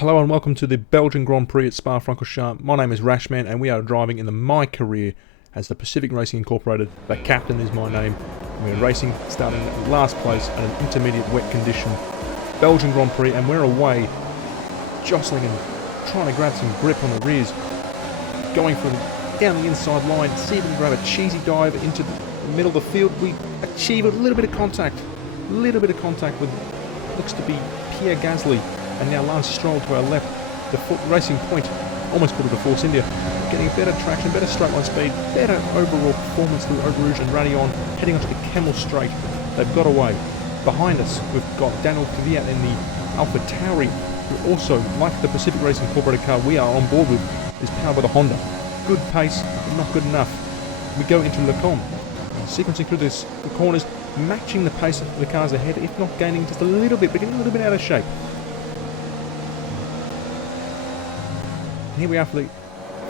Hello and welcome to the Belgian Grand Prix at Spa-Francorchamps. My name is Rashman and we are driving in the My Career as the Pacific Racing Incorporated. The captain is my name. We're racing starting at last place at an intermediate wet condition Belgian Grand Prix, and we're away jostling and trying to grab some grip on the rears, going from down the inside line, see if we can grab a cheesy dive into the middle of the field. We achieve a little bit of contact with what looks to be Pierre Gasly. And now Lance Stroll to our left. The Racing Point almost put it to Force India. Getting better traction, better straight line speed, better overall performance through Eau Rouge and Raidillon, heading onto the Camel Straight. They've got away. Behind us, we've got Daniel Kvyat in the Alpha Tauri, who also, like the Pacific Racing Incorporated car we are on board with, is powered by the Honda. Good pace, but not good enough. We go into Le Combe, sequencing through the corners, matching the pace of the cars ahead, if not gaining just a little bit, but getting a little bit out of shape. Here we are for the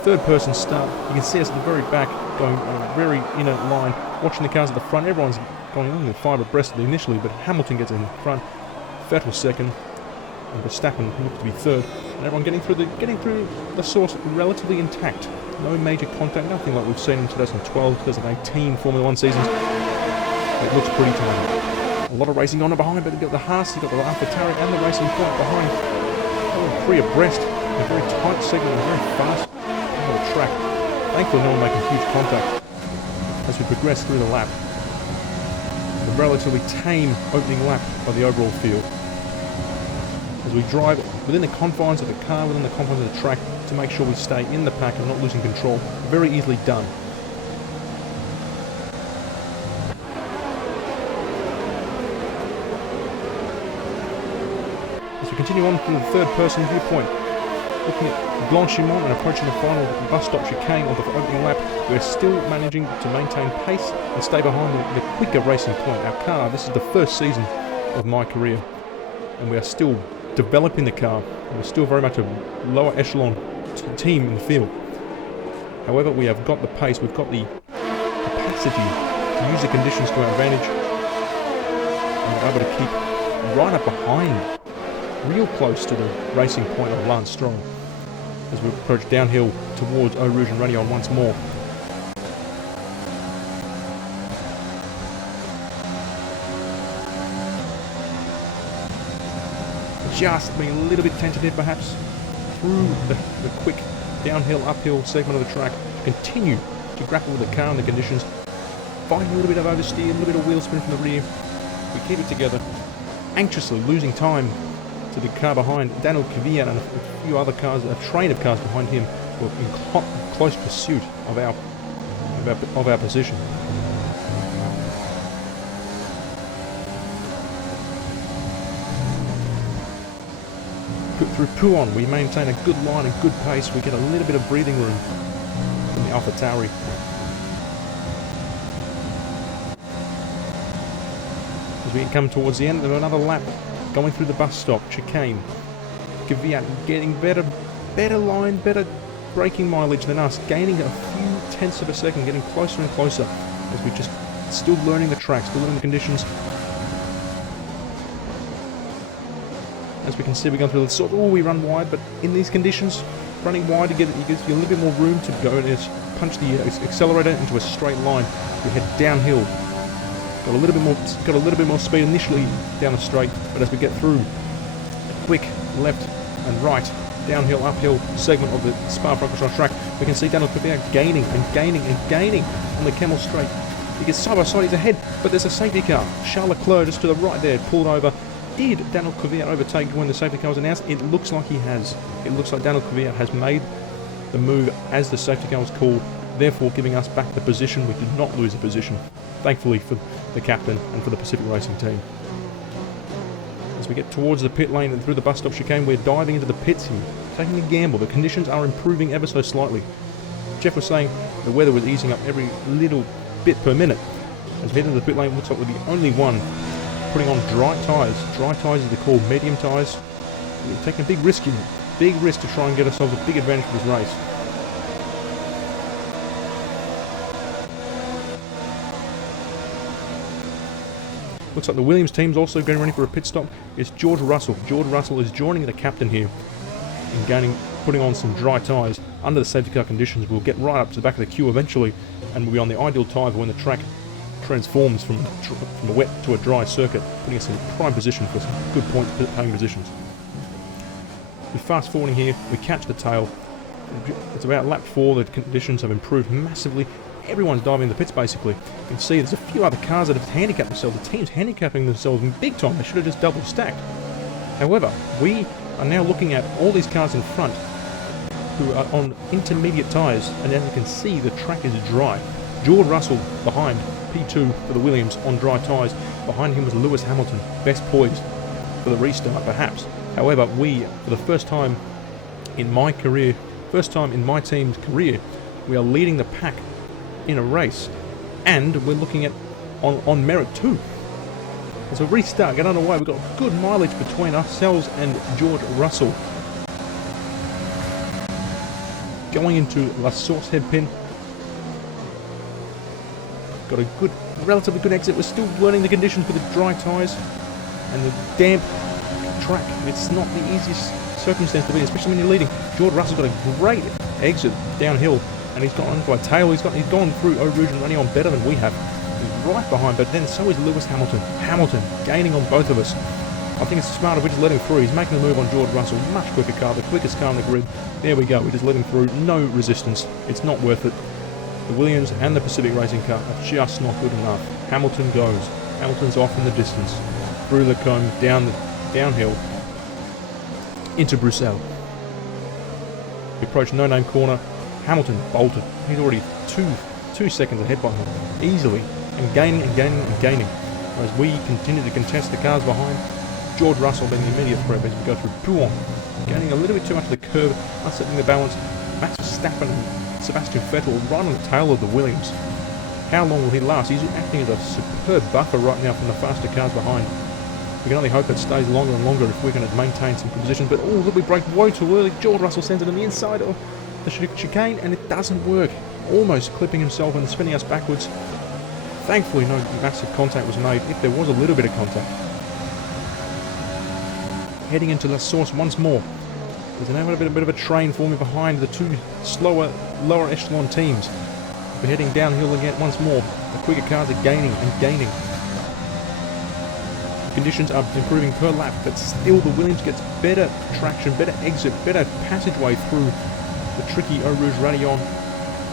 third person start. You can see us at the very back, going on a very inner line, watching the cars at the front. Everyone's going on the 5 abreast initially, but Hamilton gets in front, Vettel second, and Verstappen looks to be third. And everyone getting through the source relatively intact. No major contact, nothing like we've seen in 2012, 2018 Formula 1 seasons. It looks pretty tight. A lot of racing on and behind, but you've got the Haas, you've got the Alpha Tauri and the Racing Point behind. Oh, 3 abreast. A very tight segment and very fast track. Thankfully no one making huge contact as we progress through the lap. A relatively tame opening lap of the overall field. As we drive within the confines of the car, within the confines of the track, to make sure we stay in the pack and not losing control. Very easily done. As we continue on through the third person viewpoint, looking at Blanchimont and approaching the final bus stop chicane of the opening lap, we're still managing to maintain pace and stay behind the quicker Racing Point. Our car, this is the first season of My Career, and we are still developing the car. We're still very much a lower echelon team in the field. However, we have got the pace, we've got the capacity to use the conditions to our advantage, and we're able to keep right up behind, real close to the Racing Point of Lance Stroll as we approach downhill towards Eau Rouge and Raidillon once more. Just being a little bit tentative perhaps through the quick downhill, uphill segment of the track, to continue to grapple with the car and the conditions, finding a little bit of oversteer, a little bit of wheel spin from the rear. We keep it together, anxiously losing time to the car behind. Daniel Kvyat and a few other cars, a train of cars behind him, were in close pursuit of our position. Through Pouon, we maintain a good line and good pace. We get a little bit of breathing room from the Alpha Tauri. As we come towards the end of another lap, going through the bus stop, chicane, Kvyat getting better line, better braking mileage than us, gaining a few tenths of a second, getting closer and closer as we're just still learning the track, still learning the conditions. As we can see, we're going through the sort. Oh, we run wide, but in these conditions, running wide, it gives you a little bit more room to go and just punch the accelerator into a straight line. We head downhill. Got a little bit more speed initially down the straight, but as we get through a quick left and right, downhill, uphill segment of the Spa-Francorchamps track, we can see Daniel Kvyat gaining on the Camel Straight. He gets side by side, he's ahead, but there's a safety car. Charles Leclerc just to the right there, pulled over. Did Daniel Kvyat overtake when the safety car was announced? It looks like he has. It looks like Daniel Kvyat has made the move as the safety car was called, therefore giving us back the position. We did not lose the position, thankfully for the captain and for the Pacific Racing team. As we get towards the pit lane and through the bus stop chicane, we're diving into the pits here, taking a gamble. The conditions are improving ever so slightly. Jeff was saying the weather was easing up every little bit per minute. As we head into the pit lane, it looks like we're the only one putting on dry tyres. Dry tyres, as they're called, medium tyres. We're taking a big risk here. Big risk to try and get ourselves a big advantage for this race. Looks like the Williams team's also getting ready for a pit stop. It's George Russell. George Russell is joining the captain here. in gaining, putting on some dry tyres under the safety car conditions. We'll get right up to the back of the queue eventually, and we'll be on the ideal tyre when the track transforms from a wet to a dry circuit, putting us in prime position for some good point-paying positions. We fast forwarding here, we catch the tail. It's about lap 4, the conditions have improved massively. Everyone's diving in the pits basically. You can see there's a few other cars that have handicapped themselves. The team's handicapping themselves in big time. They should have just double stacked. However, we are now looking at all these cars in front who are on intermediate tyres, and as you can see the track is dry. George Russell behind P2 for the Williams on dry tyres. Behind him was Lewis Hamilton, best poised for the restart perhaps. However, we, for the first time in my career, first time in my team's career, we are leading the pack in a race, and we're looking at on merit too. As a restart, get underway, we've got good mileage between ourselves and George Russell. Going into La Source headpin. Got a good, relatively good exit. We're still learning the conditions with the dry tyres and the damp track. It's not the easiest circumstance to be, especially when you're leading. George Russell's got a great exit downhill, and he's got onto a tail. He's gone through Eau Rouge and running on better than we have. He's right behind, but then so is Lewis Hamilton. Hamilton gaining on both of us. I think it's smarter we just let him through. He's making the move on George Russell. Much quicker car, the quickest car on the grid. There we go. We just let him through. No resistance. It's not worth it. The Williams and the Pacific Racing car are just not good enough. Hamilton goes. Hamilton's off in the distance. Through the cone, downhill, into Bruxelles. We approach No Name corner. Hamilton bolted. He's already two seconds ahead by him. Easily. And gaining and gaining and gaining. As we continue to contest the cars behind. George Russell being the immediate threat as we go through PODIUM. Gaining a little bit too much of the curve. Unsettling the balance. Max Verstappen and Sebastian Vettel right on the tail of the Williams. How long will he last? He's acting as a superb buffer right now from the faster cars behind. We can only hope it stays longer and longer if we're going to maintain some good positions. But oh, we break way too early. George Russell sends it on the inside of the chicane, and it doesn't work. Almost clipping himself and spinning us backwards. Thankfully, no massive contact was made. If there was a little bit of contact. Heading into La Source once more. There's now a bit of a train forming behind the two slower, lower echelon teams. We're heading downhill again once more. The quicker cars are gaining and gaining. The conditions are improving per lap, but still the Williams gets better traction, better exit, better passageway through the tricky Eau Rouge Radion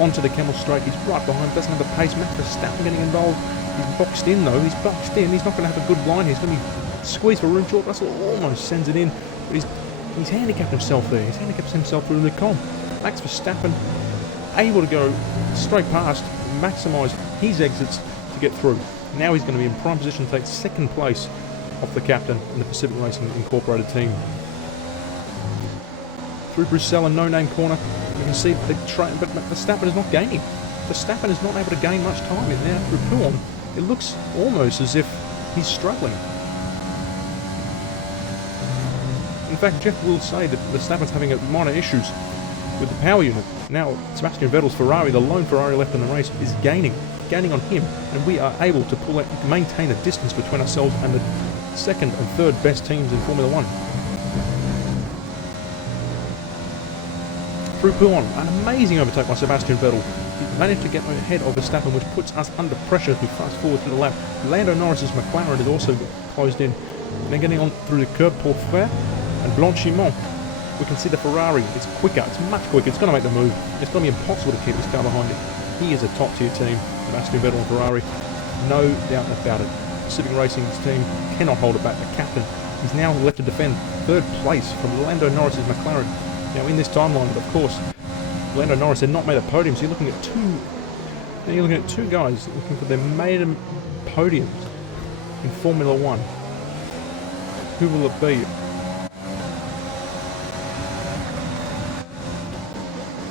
onto the Camel Straight. He's right behind, doesn't have the pace. Max Verstappen getting involved. He's boxed in though. He's boxed in. He's not going to have a good line. He's going to be squeezed for room. George Russell almost sends it in, but he's handicapped himself there. He's handicapped himself through the com. Max Verstappen able to go straight past, maximise his exits to get through. Now he's going to be in prime position to take second place off the captain in the Pacific Racing Incorporated team. Through Bruxelles and No Name corner, you can see the train, but Verstappen is not gaining. Verstappen is not able to gain much time. And now through PODIUM, it looks almost as if he's struggling. In fact, Jeff will say that Verstappen's having minor issues with the power unit. Now, Sebastian Vettel's Ferrari, the lone Ferrari left in the race, is gaining on him, and we are able to maintain a distance between ourselves and the second and third best teams in Formula One. Through PODIUM, an amazing overtake by Sebastian Vettel. He managed to get ahead of Verstappen, which puts us under pressure to fast forward through the lap. Lando Norris's McLaren is also closed in. And then getting on through the curb pour fer and Blanchiment. We can see the Ferrari, it's quicker, it's much quicker, it's going to make the move. It's going to be impossible to keep this car behind it. He is a top tier team, Sebastian Vettel and Ferrari, no doubt about it. Pacific Racing's team cannot hold it back. The captain is now left to defend third place from Lando Norris's McLaren. Now in this timeline, of course, Lando Norris had not made a podium, so you're looking at two guys looking for their maiden podiums in Formula One. Who will it be?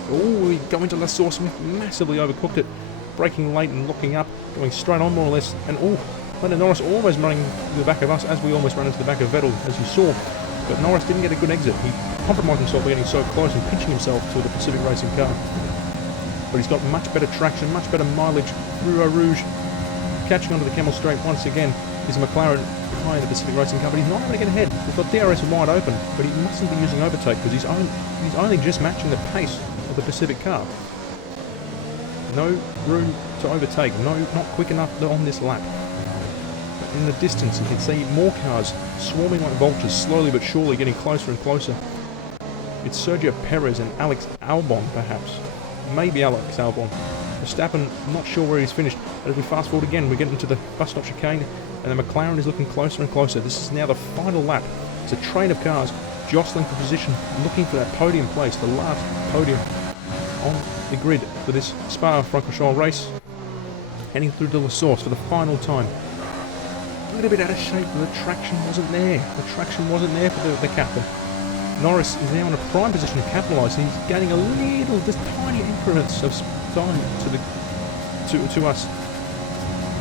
Oh, we go into La Source. Smith massively overcooked it. Braking late and locking up. Going straight on more or less. And oh, Lando Norris almost running to the back of us as we almost ran into the back of Vettel, as you saw. But Norris didn't get a good exit. He compromised himself by getting so close and pinching himself to the Pacific Racing car. But he's got much better traction, much better mileage through Eau Rouge. Catching onto the Camel Straight once again is McLaren. high in the Pacific Racing Cup, but he's not able to get ahead. We've got DRS wide open, but he mustn't be using overtake because he's only just matching the pace of the Pacific car. No room to overtake, not quick enough on this lap. In the distance, you can see more cars swarming like vultures, slowly but surely getting closer and closer. It's Sergio Perez and Alex Albon, perhaps. Maybe Alex Albon. Verstappen, not sure where he's finished, but as we fast forward again, we get into the bus stop chicane, and the McLaren is looking closer and closer. This is now the final lap. It's a train of cars jostling for position, looking for that podium place, the last podium on the grid for this Spa-Francorchamps race. Heading through to La Source for the final time. A little bit out of shape, the traction wasn't there. The traction wasn't there for the captain. Norris is now in a prime position to capitalise. He's gaining a little, just tiny increments of time to us.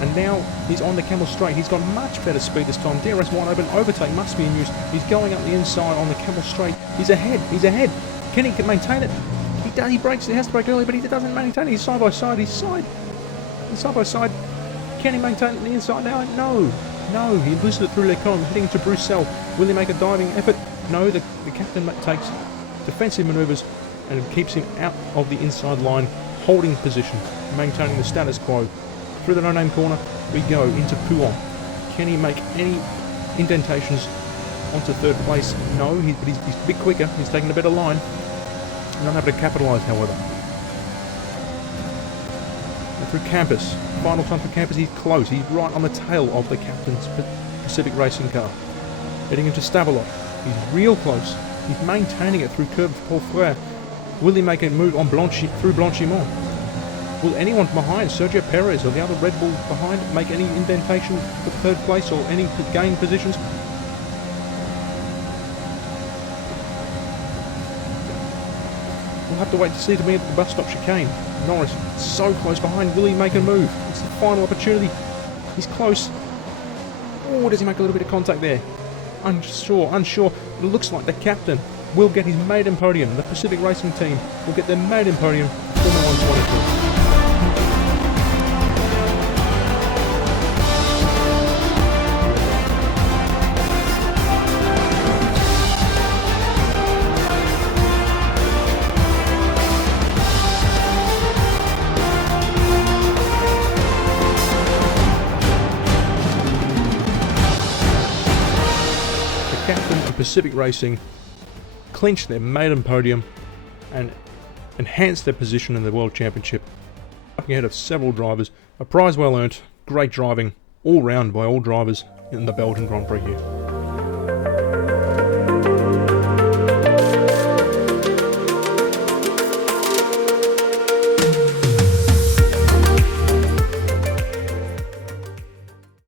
And now he's on the Camel Straight. He's got much better speed this time. DRS wide open, overtake must be in use. He's going up the inside on the Camel Straight. He's ahead, he's ahead. Can he maintain it? He does, he brakes, he has to brake early, but he doesn't maintain it. He's side by side, he's side by side. Can he maintain it on the inside now? No, he loses it through Lecon, heading to Bruxelles. Will he make a diving effort? No, the captain takes defensive manoeuvres and keeps him out of the inside line, holding position, maintaining the status quo. Through the no-name corner, we go into PODIUM. Can he make any indentations onto third place? No, but he's a bit quicker, he's taking a better line. Not able to capitalise, however. And through Campus, final time for Campus, he's close, he's right on the tail of the captain's Pacific Racing car. Heading into Stavelot, he's real close, he's maintaining it through Curve Paul Frere. Will he make a move on through Blanchimont? Will anyone behind, Sergio Perez or the other Red Bull behind, make any indentation for third place or any gain positions? We'll have to wait to see to me at the bus stop chicane. Norris so close behind. Will he make a move? It's the final opportunity. He's close. Oh, does he make a little bit of contact there? Unsure. It looks like the captain will get his maiden podium. The Pacific Racing team will get their maiden podium for Formula 1 24. Captain and Pacific Racing clinched their maiden podium and enhanced their position in the World Championship, ahead of several drivers. A prize well earned, great driving all round by all drivers in the Belgian Grand Prix here.